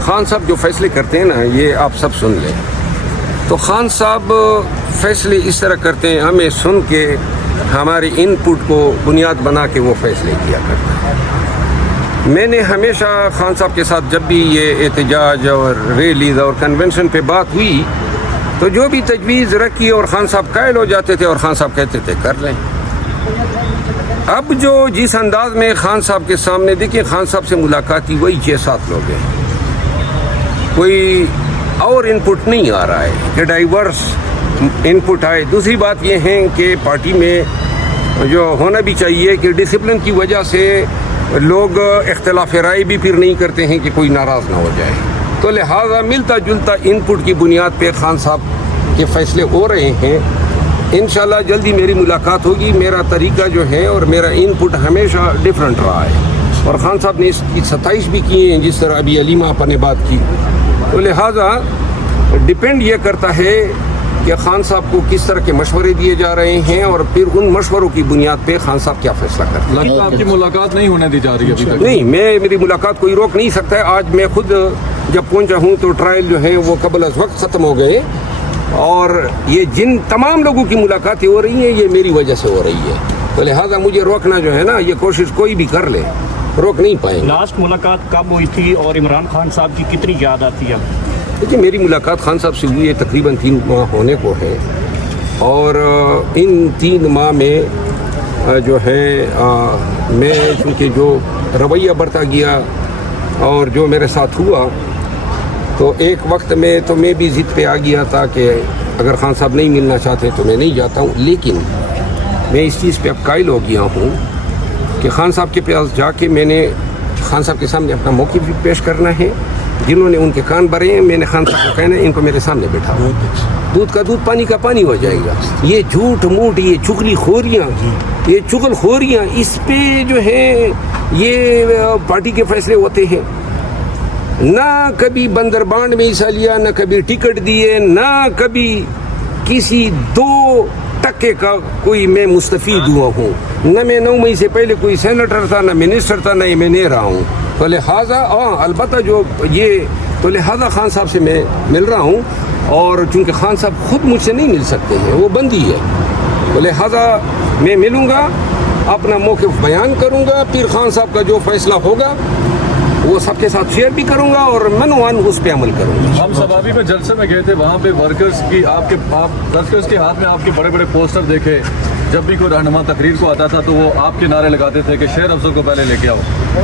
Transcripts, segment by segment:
خان صاحب جو فیصلے کرتے ہیں نا یہ آپ سب سن لیں. تو خان صاحب فیصلے اس طرح کرتے ہیں ہمیں سن کے ہمارے ان پٹ کو بنیاد بنا کے وہ فیصلے کیا کرتے ہیں. میں نے ہمیشہ خان صاحب کے ساتھ جب بھی یہ احتجاج اور ریلیز اور کنونشن پہ بات ہوئی تو جو بھی تجویز رکھی اور خان صاحب قائل ہو جاتے تھے اور خان صاحب کہتے تھے کر لیں. اب جو جس انداز میں خان صاحب کے سامنے دیکھیں خان صاحب سے ملاقات کی وہی 6-7 لوگ ہیں, کوئی اور ان پٹ نہیں آ رہا ہے کہ ڈائیورس ان پٹ آئے. دوسری بات یہ ہے کہ پارٹی میں جو ہونا بھی چاہیے کہ ڈسپلن کی وجہ سے لوگ اختلاف رائے بھی پھر نہیں کرتے ہیں کہ کوئی ناراض نہ ہو جائے. تو لہٰذا ملتا جلتا ان پٹ کی بنیاد پہ خان صاحب کے فیصلے ہو رہے ہیں. انشاءاللہ جلدی میری ملاقات ہوگی. میرا طریقہ جو ہے اور میرا ان پٹ ہمیشہ ڈفرینٹ رہا ہے اور خان صاحب نے اس کی ستائش بھی کی ہیں جس طرح ابھی علیمہ آپ نے بات کی. تو لہٰذا ڈپینڈ یہ کرتا ہے کہ خان صاحب کو کس طرح کے مشورے دیے جا رہے ہیں اور پھر ان مشوروں کی بنیاد پہ خان صاحب کیا فیصلہ کرتے ہیں. لگتا آپ کی ملاقات نہیں ہونے دی جا رہی ابھی تک؟ نہیں, میری ملاقات کوئی روک نہیں سکتا ہے. آج میں خود جب پہنچا ہوں تو ٹرائل جو ہیں وہ قبل از وقت ختم ہو گئے اور یہ جن تمام لوگوں کی ملاقاتیں ہو رہی ہیں یہ میری وجہ سے ہو رہی ہے. تو لہٰذا مجھے روکنا جو ہے نا یہ کوشش کوئی بھی کر لے روک نہیں پائیں گے. لاسٹ ملاقات کب ہوئی تھی اور عمران خان صاحب کی کتنی یاد آتی ہے؟ دیکھیے میری ملاقات خان صاحب سے ہوئی ہے تقریباً 3 ماہ ہونے کو ہے اور ان 3 ماہ میں جو ہے میں چونکہ جو رویہ برتا گیا اور جو میرے ساتھ ہوا تو ایک وقت میں تو میں بھی ضد پہ آ گیا تھا کہ اگر خان صاحب نہیں ملنا چاہتے تو میں نہیں جاتا ہوں. لیکن میں اس چیز پہ اب قائل ہو گیا ہوں کہ خان صاحب کے پاس جا کے میں نے خان صاحب کے سامنے اپنا موقف بھی پیش کرنا ہے. جنہوں نے ان کے کان بھرے ہیں میں نے خان صاحب کو کہنا ہے ان کو میرے سامنے بیٹھا ہو. دودھ کا دودھ پانی کا پانی ہو جائے گا. یہ جھوٹ موٹ یہ چغلی خوریاں یہ چغل خوریاں اس پہ جو ہے یہ پارٹی کے فیصلے ہوتے ہیں. نہ کبھی بندربانڈ میں حصہ لیا نہ کبھی ٹکٹ دیے نہ کبھی کسی 2 ٹکے کا کوئی میں مستفید ہوا ہوں. نہ میں 9 مئی سے پہلے کوئی سینیٹر تھا نہ منسٹر تھا نہ یہ میں نہیں رہا ہوں. تو لہٰذا البتہ جو یہ تو لہٰذا خان صاحب سے میں مل رہا ہوں اور چونکہ خان صاحب خود مجھ سے نہیں مل سکتے ہیں وہ بندی ہے. تو لہٰذا میں ملوں گا اپنا موقف بیان کروں گا پھر خان صاحب کا جو فیصلہ ہوگا وہ سب کے ساتھ شیئر بھی کروں گا اور منوان اس پہ عمل کروں گا. ہم سبابی میں جلسے میں گئے تھے وہاں پہ ورکرز کی ورکرز کے ہاتھ میں آپ کے بڑے بڑے پوسٹر دیکھے. جب بھی کوئی رہنما تقریر کو آتا تھا تو وہ آپ کے نعرے لگاتے تھے کہ شہر افسر کو پہلے لے کے آؤ.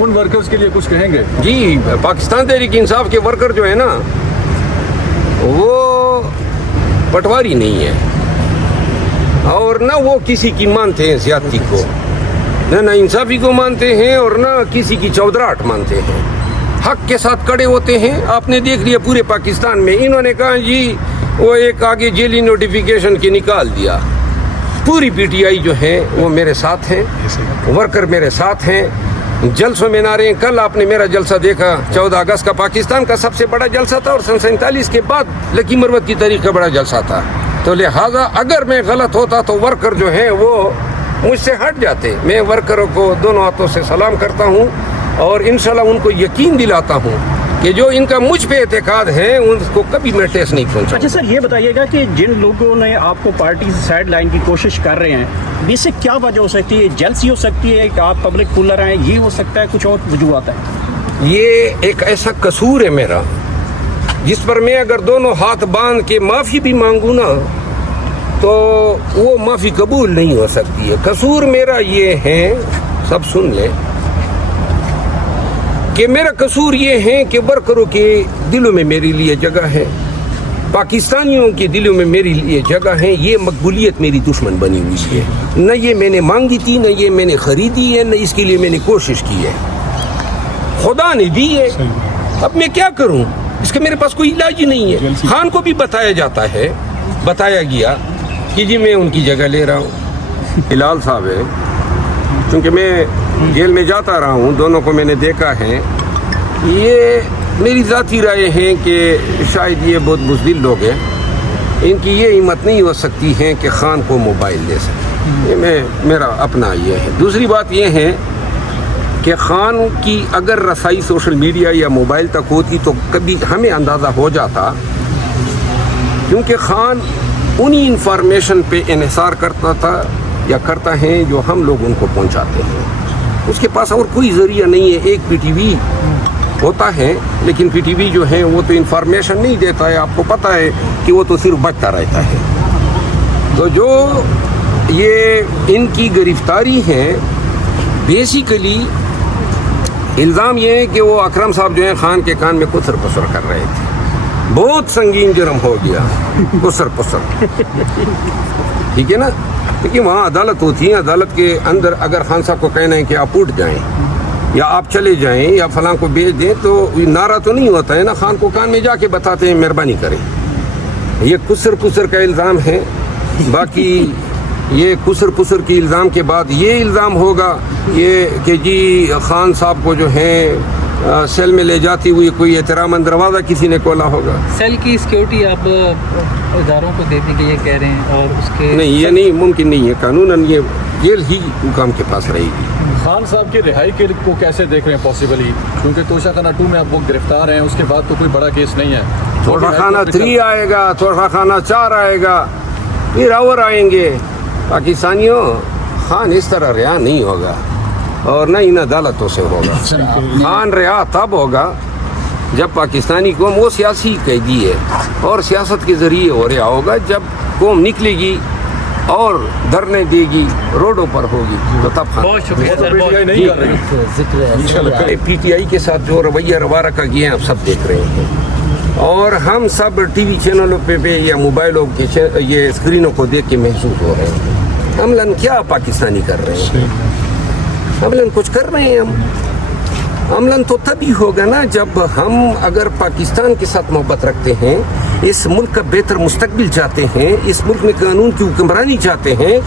ان ورکرز کے لیے کچھ کہیں گے؟ جی پاکستان تحریک انصاف کے ورکر جو ہے نا وہ پٹواری نہیں ہے اور نہ وہ کسی کی مانتے ہیں زیادتی کو نہ انصافی کو مانتے ہیں اور نہ کسی کی چودراہٹ مانتے ہیں. حق کے ساتھ کڑے ہوتے ہیں. آپ نے دیکھ لیا پورے پاکستان میں انہوں نے کہا جی وہ ایک آگے جیلی نوٹیفیکیشن کے نکال دیا. پوری پی ٹی آئی جو ہے وہ میرے ساتھ ہیں, ورکر میرے ساتھ ہیں. جلسوں میں نعرے ہیں. کل آپ نے میرا جلسہ دیکھا 14 اگست کا پاکستان کا سب سے بڑا جلسہ تھا اور سن 47 کے بعد لکی مروت کی تاریخ کا بڑا جلسہ تھا. تو لہٰذا اگر میں غلط ہوتا تو ورکر جو ہیں وہ مجھ سے ہٹ جاتے. میں ورکروں کو دونوں ہاتھوں سے سلام کرتا ہوں اور انشاءاللہ ان کو یقین دلاتا ہوں کہ جو ان کا مجھ پہ اعتقاد ہے ان کو کبھی میں ٹیسٹ نہیں پہنچا. اچھا سر یہ بتائیے گا کہ جن لوگوں نے آپ کو پارٹی سے سائڈ لائن کی کوشش کر رہے ہیں اس سے کیا وجہ ہو سکتی ہے؟ جلسی ہو سکتی ہے کہ آپ پبلک پولر ہیں, یہ ہو سکتا ہے کچھ اور وجوہات ہیں؟ یہ ایک ایسا قصور ہے میرا جس پر میں اگر دونوں ہاتھ باندھ کے معافی بھی مانگوں نا تو وہ معافی قبول نہیں ہو سکتی ہے. قصور میرا یہ ہے سب سن لیں کہ میرا قصور یہ ہے کہ ورکروں کے دلوں میں میرے لیے جگہ ہے, پاکستانیوں کے دلوں میں میرے لیے جگہ ہے. یہ مقبولیت میری دشمن بنی ہوئی ہے. نہ یہ میں نے مانگی تھی نہ یہ میں نے خریدی ہے نہ اس کے لیے میں نے کوشش کی ہے. خدا نے دی ہے. اب میں کیا کروں؟ اس کا میرے پاس کوئی علاج ہی نہیں ہے. خان کو بھی بتایا گیا کہ جی میں ان کی جگہ لے رہا ہوں. ہلال صاحب ہے چونکہ میں جیل میں جاتا رہا ہوں دونوں کو میں نے دیکھا ہے. یہ میری ذاتی رائے ہے کہ شاید یہ بہت بزدل لوگ ہیں. ان کی یہ ہمت نہیں ہو سکتی ہے کہ خان کو موبائل دے سکے. یہ میرا اپنا یہ ہے. دوسری بات یہ ہے کہ خان کی اگر رسائی سوشل میڈیا یا موبائل تک ہوتی تو کبھی ہمیں اندازہ ہو جاتا، کیونکہ خان انہی انفارمیشن پہ انحصار کرتا تھا یا کرتا ہے جو ہم لوگ ان کو پہنچاتے ہیں. اس کے پاس اور کوئی ذریعہ نہیں ہے. ایک پی ٹی وی ہوتا ہے، لیکن پی ٹی وی جو ہے وہ تو انفارمیشن نہیں دیتا ہے. آپ کو پتہ ہے کہ وہ تو صرف بچتا رہتا ہے. تو جو یہ ان کی گرفتاری ہے، بیسیکلی الزام یہ ہے کہ وہ اکرم صاحب جو ہیں خان کے کان میں کسر پسر کر رہے تھے. بہت سنگین جرم ہو گیا، کسر پسر. ٹھیک ہے نا، لیکن وہاں عدالت ہوتی ہے. عدالت کے اندر اگر خان صاحب کو کہنا ہے کہ آپ اٹھ جائیں یا آپ چلے جائیں یا فلاں کو بھیج دیں، تو نعرہ تو نہیں ہوتا ہے نا. خان کو کان میں جا کے بتاتے ہیں مہربانی کریں. یہ کسر پسر کا الزام ہے. باقی یہ کسر پسر کی الزام کے بعد یہ الزام ہوگا یہ کہ جی خان صاحب کو جو ہے سیل میں لے جاتی ہوئی کوئی احترام دروازہ کسی نے کھولا ہوگا. سیل کی سیکیورٹی آپ اداروں کو دینے کے لیے کہہ رہے ہیں، اور اس کے نہیں، یہ نہیں ممکن نہیں ہے. قانوناً یہ ہی حکام کے پاس رہے گی. خان صاحب کی رہائی کے کو کیسے دیکھ رہے ہیں پاسبلی؟ کیونکہ توشہ خانہ 2 میں آپ وہ گرفتار ہیں، اس کے بعد تو کوئی بڑا کیس نہیں ہے. توشہ خانہ 3 آئے گا، توشہ خانہ 4 آئے گا، پھر اور آئیں گے. پاکستانیوں، خان اس طرح رہا نہیں ہوگا اور نہ ان عدالتوں سے ہوگا. خان رہا تب ہوگا جب پاکستانی قوم، وہ سیاسی قیدی ہے اور سیاست کے ذریعے ہو رہا ہوگا، جب قوم نکلے گی اور دھرنے دے گی، روڈوں پر ہوگی، تو تب خان. بہت شکریہ سر. PTI نہیں کر رہی. پی ٹی آئی کے ساتھ جو رویہ روا رکھا گیا ہے آپ سب دیکھ رہے ہیں، اور ہم سب ٹی وی چینلوں پہ یا موبائلوں کے یہ اسکرینوں کو دیکھ کے محسوس ہو رہے ہیں. عملاً کیا پاکستانی کر رہے ہیں؟ عملاً کچھ کر رہے ہیں ہم. عملاً تو تبھی ہوگا نا جب ہم اگر پاکستان کے ساتھ محبت رکھتے ہیں، اس ملک کا بہتر مستقبل چاہتے ہیں، اس ملک میں قانون کی حکمرانی چاہتے ہیں،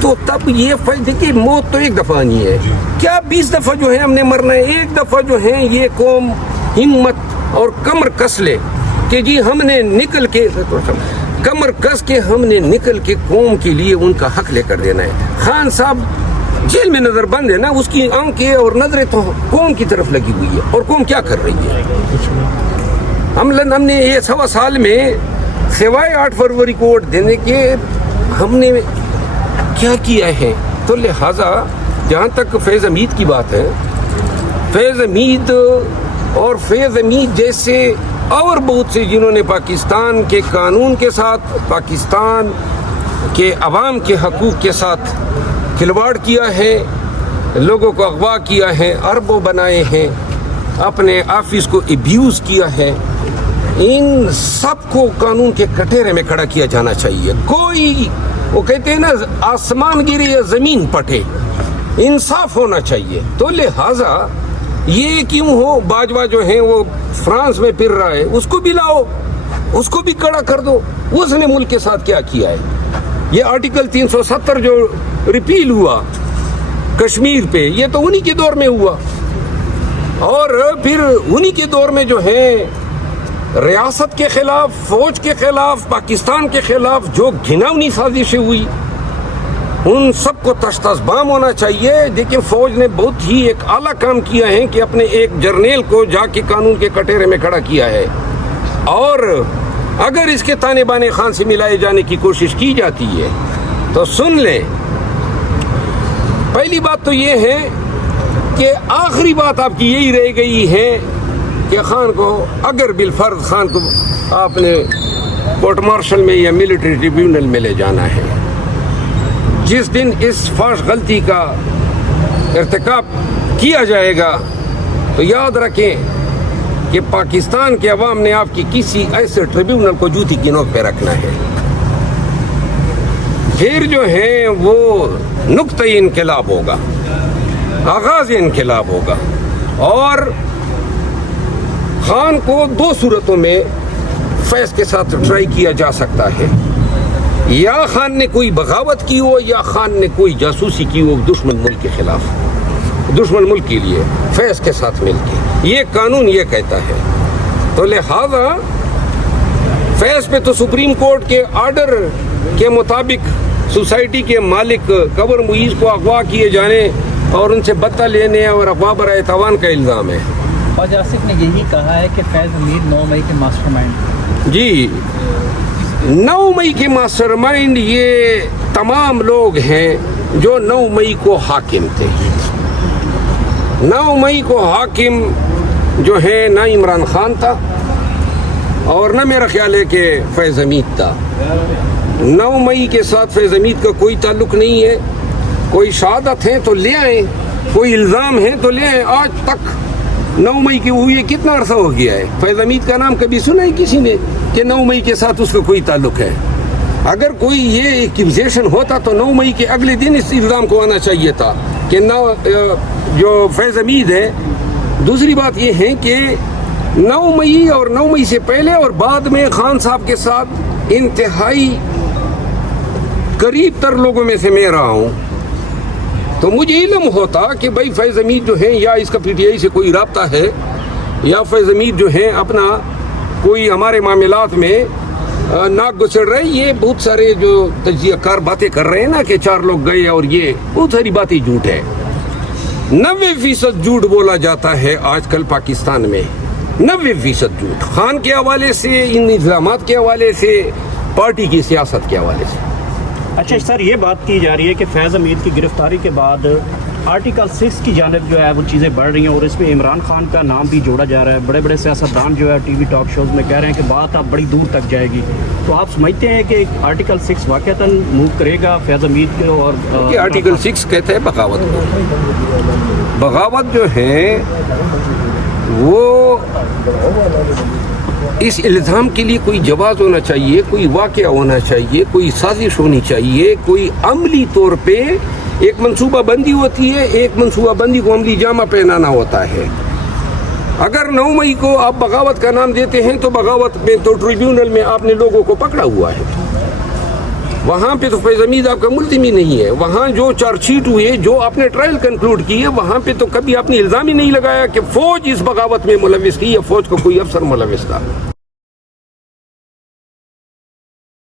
تو تب یہ دیکھیے موت تو ایک دفعہ آنی ہے. کیا 20 دفعہ جو ہے ہم نے مرنا ہے؟ ایک دفعہ جو ہے یہ قوم ہمت اور کمر کس لے کہ جی ہم نے نکل کے کمر کس کے ہم نے نکل کے قوم کے لیے ان کا حق لے کر دینا ہے. خان صاحب جیل میں نظر بند ہے نا، اس کی آنکھیں اور نظریں تو قوم کی طرف لگی ہوئی ہے، اور قوم کیا کر رہی ہے؟ ہم نے یہ 1.25 سال میں سوائے 8 فروری کو ووٹ دینے کے ہم نے کیا کیا ہے؟ تو لہٰذا جہاں تک فیض حمید کی بات ہے، فیض حمید اور فیض حمید جیسے اور بہت سے جنہوں نے پاکستان کے قانون کے ساتھ، پاکستان کے عوام کے حقوق کے ساتھ کھلواڑ کیا ہے، لوگوں کو اغوا کیا ہے، اربوں بنائے ہیں، اپنے آفس کو ابیوز کیا ہے، ان سب کو قانون کے کٹہرے میں کھڑا کیا جانا چاہیے. کوئی وہ کہتے ہیں نا آسمان گرے یا زمین پٹے، انصاف ہونا چاہیے. تو لہٰذا یہ کیوں ہو؟ باجوہ جو ہیں وہ فرانس میں پھر رہا ہے، اس کو بھی لاؤ، اس کو بھی کڑا کر دو. اس نے ملک کے ساتھ کیا کیا ہے؟ یہ آرٹیکل 370 جو ریپیل ہوا کشمیر پہ، یہ تو انہی کے دور میں ہوا. اور پھر انہی کے دور میں جو ہے ریاست کے خلاف، فوج کے خلاف، پاکستان کے خلاف جو گھناؤنی سازشیں ہوئی، ان سب کو تش تش بام ہونا چاہیے. دیکھیں فوج نے بہت ہی ایک اعلیٰ کام کیا ہے کہ اپنے ایک جرنیل کو جا کے قانون کے کٹہرے میں کھڑا کیا ہے. اور اگر اس کے تانے بانے خان سے ملائے جانے کی کوشش کی جاتی ہے تو سن لیں، پہلی بات تو یہ ہے کہ آخری بات آپ کی یہی رہ گئی ہے کہ خان کو اگر بالفرض خان کو آپ نے کورٹ مارشل میں یا ملٹری ٹریبیونل میں لے جانا ہے. جس دن اس فحش غلطی کا ارتکاب کیا جائے گا تو یاد رکھیں کہ پاکستان کے عوام نے آپ کی کسی ایسے ٹریبیونل کو جوتی کی نوک پہ رکھنا ہے. پھر جو ہے وہ نقطۂ انقلاب ہوگا، آغاز انقلاب ہوگا. اور خان کو 2 صورتوں میں فیض کے ساتھ ٹرائی کیا جا سکتا ہے. یا خان نے کوئی بغاوت کی ہو یا خان نے کوئی جاسوسی کی ہو دشمن ملک کے خلاف، دشمن ملک کے لیے فیض کے ساتھ مل کے. یہ قانون یہ کہتا ہے. تو لہذا فیض پہ تو سپریم کورٹ کے آرڈر کے مطابق سوسائٹی کے مالک قبر معیز کو اغوا کیے جانے اور ان سے بدلہ لینے اور اغوا برائے تاوان کا الزام ہے. خواجہ آصف نے یہی کہا ہے کہ فیض امیر 9 مئی کے ماسٹر مائنڈ. جی 9 مئی کے ماسٹر مائنڈ یہ تمام لوگ ہیں جو 9 مئی کو حاکم تھے. 9 مئی کو حاکم جو ہے نہ عمران خان تھا اور نہ میرا خیال ہے کہ فیض حمید تھا. 9 مئی کے ساتھ فیض حمید کا کوئی تعلق نہیں ہے. کوئی شہادت ہے تو لے آئیں, کوئی الزام ہے تو لے آئیں. آج تک 9 مئی کی ہوئی کتنا عرصہ ہو گیا ہے؟ فیض حمید کا نام کبھی سنا ہے کسی نے کہ 9 مئی کے ساتھ اس کا کوئی تعلق ہے؟ اگر کوئی یہ ایکوزیشن ہوتا تو 9 مئی کے اگلے دن اس الزام کو آنا چاہیے تھا کہ جو فیض حمید ہے. دوسری بات یہ ہے کہ 9 مئی اور 9 مئی سے پہلے اور بعد میں خان صاحب کے ساتھ انتہائی قریب تر لوگوں میں سے میں رہا ہوں, تو مجھے علم ہوتا کہ بھائی فیض حمید جو ہیں یا اس کا پی ٹی آئی سے کوئی رابطہ ہے یا فیض حمید جو ہیں اپنا کوئی ہمارے معاملات میں ناک گسڑ رہے. یہ بہت سارے جو تجزیہ کار باتیں کر رہے ہیں نا کہ 4 لوگ گئے اور یہ بہت ساری باتیں جھوٹ ہے. 90% جھوٹ بولا جاتا ہے آج کل پاکستان میں. 90% جھوٹ, خان کے حوالے سے, ان الزامات کے حوالے سے, پارٹی کی سیاست کے حوالے سے. اچھا سر, یہ بات کی جا رہی ہے کہ فیض حمید کی گرفتاری کے بعد آرٹیکل 6 کی جانب جو ہے وہ چیزیں بڑھ رہی ہیں اور اس میں عمران خان کا نام بھی جوڑا جا رہا ہے. بڑے بڑے سیاستدان جو ہے ٹی وی ٹاک شوز میں کہہ رہے ہیں کہ بات اب بڑی دور تک جائے گی. تو آپ سمجھتے ہیں کہ آرٹیکل 6 واقعتاً موو کرے گا فیض حمید کو؟ اور آرٹیکل 6 کہتے ہیں بغاوت کو. بغاوت جو ہے وہ اس الزام کے لیے کوئی جواز ہونا چاہیے, کوئی واقعہ ہونا چاہیے, کوئی سازش ہونی چاہیے, کوئی عملی طور پہ ایک منصوبہ بندی ہوتی ہے. ایک منصوبہ بندی کو عملی جامہ پہنانا ہوتا ہے. اگر 9 مئی کو آپ بغاوت کا نام دیتے ہیں تو بغاوت میں تو ٹریبیونل میں آپ نے لوگوں کو پکڑا ہوا ہے. وہاں پہ تو فیض حمید آپ کا ملزم ہی نہیں ہے. وہاں جو چارج شیٹ ہوئی ہے, جو آپ نے ٹرائل کنکلوڈ کی ہے, وہاں پہ تو کبھی آپ نے الزام ہی نہیں لگایا کہ فوج اس بغاوت میں ملوث تھی یا فوج کا کوئی افسر ملوث تھا.